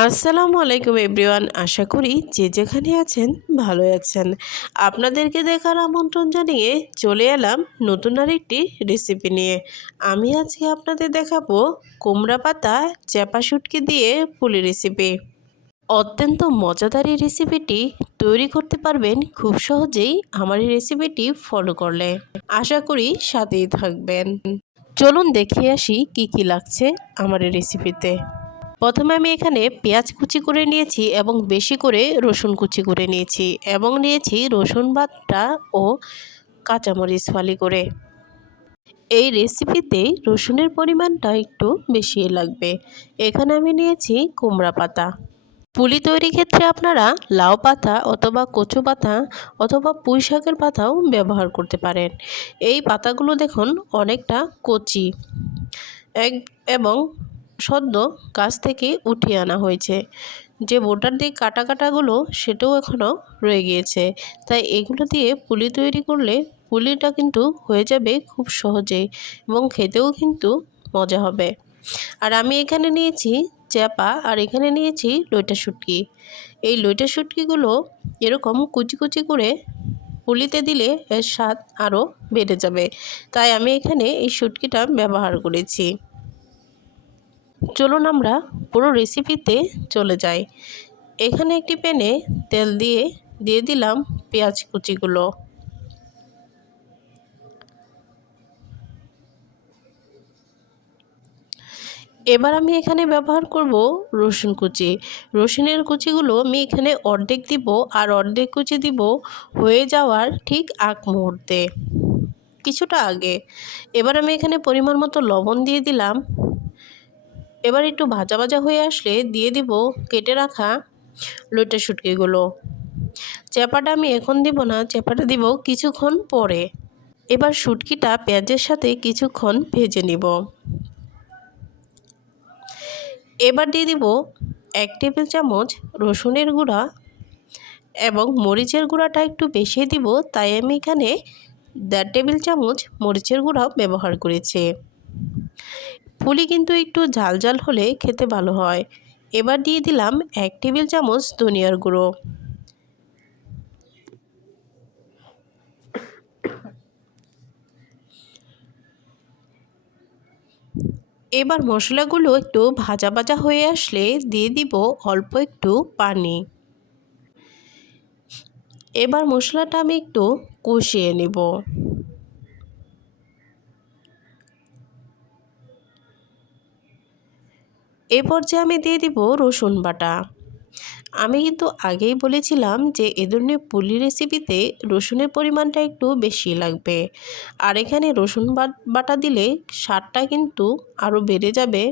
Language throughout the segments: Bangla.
আসসালামু আলাইকুম এভরিওয়ান। আশা করি যে যেখানে আছেন ভালো আছেন। আপনাদেরকে দেখার আমন্ত্রণ জানিয়ে চলে এলাম নতুন আরেকটি রেসিপি নিয়ে। আমি আজকে আপনাদের দেখাবো কুমড়া পাতা চ্যাপা শুটকি দিয়ে পুলি রেসিপি। অত্যন্ত মজাদার এই রেসিপিটি তৈরি করতে পারবেন খুব সহজেই আমার এই রেসিপিটি ফলো করলে। আশা করি সাথেই থাকবেন। চলুন দেখিয়ে আসি কি কি লাগছে আমার এই রেসিপিতে। প্রথমে আমি এখানে পেঁয়াজ কুচি করে নিয়েছি এবং বেশি করে রসুন কুচি করে নিয়েছি এবং নিয়েছি রসুন বাটা ও কাঁচামরিচ ফালি করে। এই রেসিপিতে রসুনের পরিমাণটা একটু বেশি লাগবে। এখানে আমি নিয়েছি কুমড়া পাতা। পুলি তৈরির ক্ষেত্রে আপনারা লাউ পাতা অথবা কচু পাতা অথবা পুঁই শাকের পাতাও ব্যবহার করতে পারেন। এই পাতাগুলো দেখুন অনেকটা কচি এবং সদ্য গাছ থেকে উঠিয়ে আনা হয়েছে। যে বোটার দিক কাটা কাটাগুলো সেটাও এখনও রয়ে গিয়েছে। তাই এগুলো দিয়ে পুলি তৈরি করলে পুলিটা কিন্তু হয়ে যাবে খুব সহজেই এবং খেতেও কিন্তু মজা হবে। আর আমি এখানে নিয়েছি চ্যাপা আর এখানে নিয়েছি লইটা শুটকি। এই লইটা শুটকিগুলো এরকম কুচি কুচি করে পুলিতে দিলে এর স্বাদ আরও বেড়ে যাবে। তাই আমি এখানে এই শুটকিটা ব্যবহার করেছি। চলুন আমরা পুরো রেসিপিতে চলে যাই। এখানে একটি প্যানে তেল দিয়ে দিলাম পেঁয়াজ কুচিগুলো। এবার আমি এখানে ব্যবহার করব রসুন কুচি। রসুনের কুচিগুলো আমি এখানে অর্ধেক দিব আর অর্ধেক কুচি দিব হয়ে যাওয়ার ঠিক আগ মুহূর্তে, কিছুটা আগে। এবার আমি এখানে পরিমাণ মতো লবণ দিয়ে দিলাম। এবার একটু ভাজা ভাজা হয়ে আসলে দিয়ে দিব কেটে রাখা লইটা শুটকিগুলো। চ্যাপাটা আমি এখন দিব না, চ্যাপাটা দিব কিছুক্ষণ পরে। এবার শুটকিটা পেঁয়াজের সাথে কিছুক্ষণ ভেজে নিব। এবার দিয়ে দিব 1 টেবিল চামচ রসুনের গুঁড়া এবং মরিচের গুঁড়াটা একটু বেশি দিব, তাই আমি এখানে 1.5 টেবিল চামচ মরিচের গুঁড়াও ব্যবহার করেছি। পুলি কিন্তু একটু ঝাল ঝাল হলে খেতে ভালো হয়। এবার দিয়ে দিলাম 1 টেবিল চামচ ধনিয়ার গুঁড়ো। এবার মশলাগুলো একটু ভাজা ভাজা হয়ে আসলে দিয়ে দিব অল্প একটু পানি। এবার মশলাটা আমি একটু কষিয়ে নেব। এ পর্যায়ে আমি দিয়ে দিব রসুন বাটা। আমি কিন্তু আগেই বলেছিলাম যে এ ধরনের পুলি রেসিপিতে রসুনের পরিমাণটা একটু বেশি লাগবে। আর এখানে রসুন বাটা দিলে স্বাদটা কিন্তু আরও বেড়ে যাবে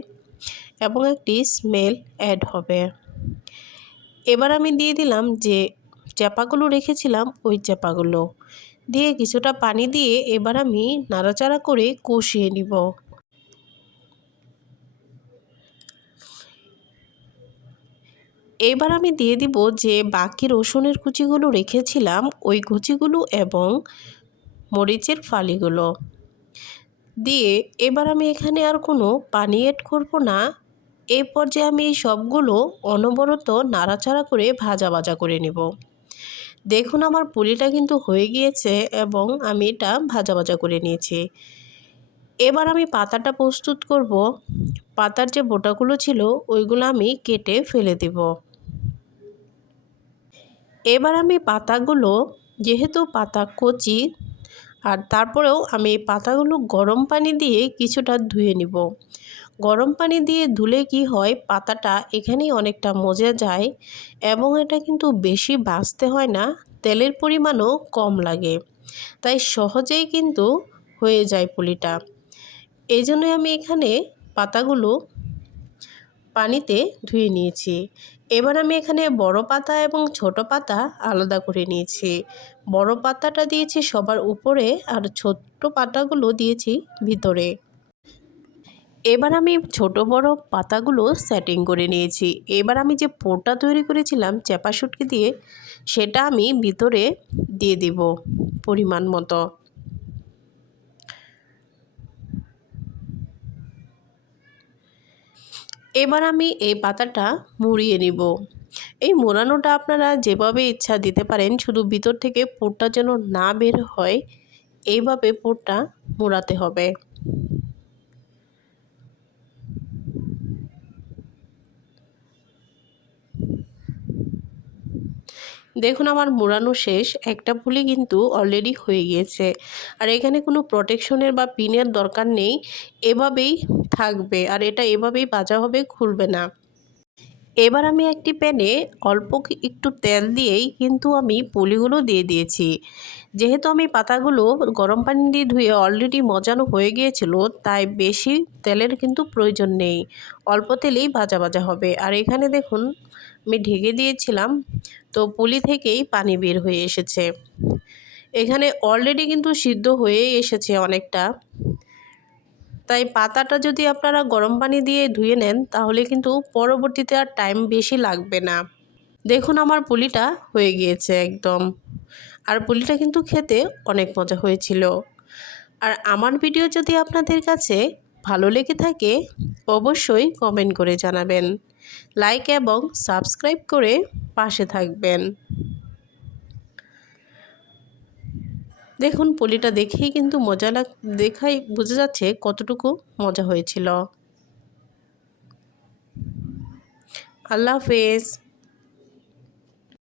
এবং একটি স্মেল অ্যাড হবে। এবার আমি দিয়ে দিলাম যে চাপাগুলো রেখেছিলাম ওই চাপাগুলো দিয়ে কিছুটা পানি দিয়ে এবার আমি নাড়াচাড়া করে কষিয়ে নিব। এবার আমি দিয়ে দিব যে বাকি রসুনের কুচিগুলো রেখেছিলাম ওই কুচিগুলো এবং মরিচের ফালিগুলো দিয়ে এবার আমি এখানে আর কোনো পানি অ্যাড করব না। এই পর্যায়ে আমি এই সবগুলো অনবরত নাড়াচাড়া করে ভাজা ভাজা করে নেব। দেখুন আমার পুলিটা কিন্তু হয়ে গিয়েছে এবং আমি এটা ভাজা ভাজা করে নিয়েছি। এবার আমি পাতাটা প্রস্তুত করব। পাতার যে বোটাগুলো ছিল ওইগুলো আমি কেটে ফেলে দেব। এবার আমি পাতাগুলো, যেহেতু পাতা কচি আর তারপরেও আমি পাতাগুলো গরম পানি দিয়ে কিছুটা ধুয়ে নিব। গরম পানি দিয়ে ধুলে কি হয়, পাতাটা এখানেই অনেকটা মজে যায় এবং এটা কিন্তু বেশি ভাজতে হয় না, তেলের পরিমাণও কম লাগে, তাই সহজেই কিন্তু হয়ে যায় পুলিটা। এই জন্যই আমি এখানে পাতাগুলো পানিতে ধুয়ে নিয়েছি। এবার আমি এখানে বড় পাতা এবং ছোট পাতা আলাদা করে নিয়েছি। বড় পাতাটা দিয়েছি সবার উপরে আর ছোট্ট পাতাগুলো দিয়েছি ভিতরে। এবার আমি ছোট বড় পাতাগুলো সেটিং করে নিয়েছি। এবার আমি যে পোরটা তৈরি করেছিলাম চ্যাপা শুটকি দিয়ে সেটা আমি ভিতরে দিয়ে দিব পরিমাণ মতো। এবার আমি এই পাতাটা মুড়িয়ে নিব। এই মোড়ানোটা আপনারা যেভাবে ইচ্ছা দিতে পারেন, শুধু ভিতর থেকে পুরটা যেন না বের হয় এইভাবে পুরটা মোড়াতে হবে। দেখুন আমার মোড়ানো শেষ, একটা পুলি কিন্তু অলরেডি হয়ে গিয়েছে। আর এখানে কোনো প্রোটেকশনের বা পিনের দরকার নেই, এভাবেই থাকবে আর এটা এভাবেই ভাজা হবে, খুলবে না। এবার আমি একটি প্যানে অল্প একটু তেল দিয়েই কিন্তু আমি পুলিগুলো দিয়ে দিয়েছি। যেহেতু আমি পাতাগুলো গরম পানি দিয়ে ধুয়ে অলরেডি মজানো হয়ে গিয়েছিল, তাই বেশি তেলের কিন্তু প্রয়োজন নেই, অল্প তেলেই ভাজা ভাজা হবে। আর এখানে দেখুন আমি ঢেকে দিয়েছিলাম, তো পুলি থেকেই পানি বের হয়ে এসেছে। এখানে অলরেডি কিন্তু সিদ্ধ হয়ে এসেছে অনেকটা, তাই পাতাটা যদি আপনারা গরম পানি দিয়ে ধুয়ে নেন তাহলে কিন্তু পরবর্তীতে আর টাইম বেশি লাগবে না। দেখুন আমার পুলিটা হয়ে গিয়েছে একদম। আর পুলিটা কিন্তু খেতে অনেক মজা হয়েছিল। আর আমার ভিডিও যদি আপনাদের কাছে ভালো লেগে থাকে অবশ্যই কমেন্ট করে জানাবেন, লাইক এবং সাবস্ক্রাইব করে পাশে থাকবেন। দেখুন পুলিটা দেখেই কিন্তু দেখাই বোঝা যাচ্ছে কতটুকু মজা হয়েছিল। আল্লাহ হাফেজ।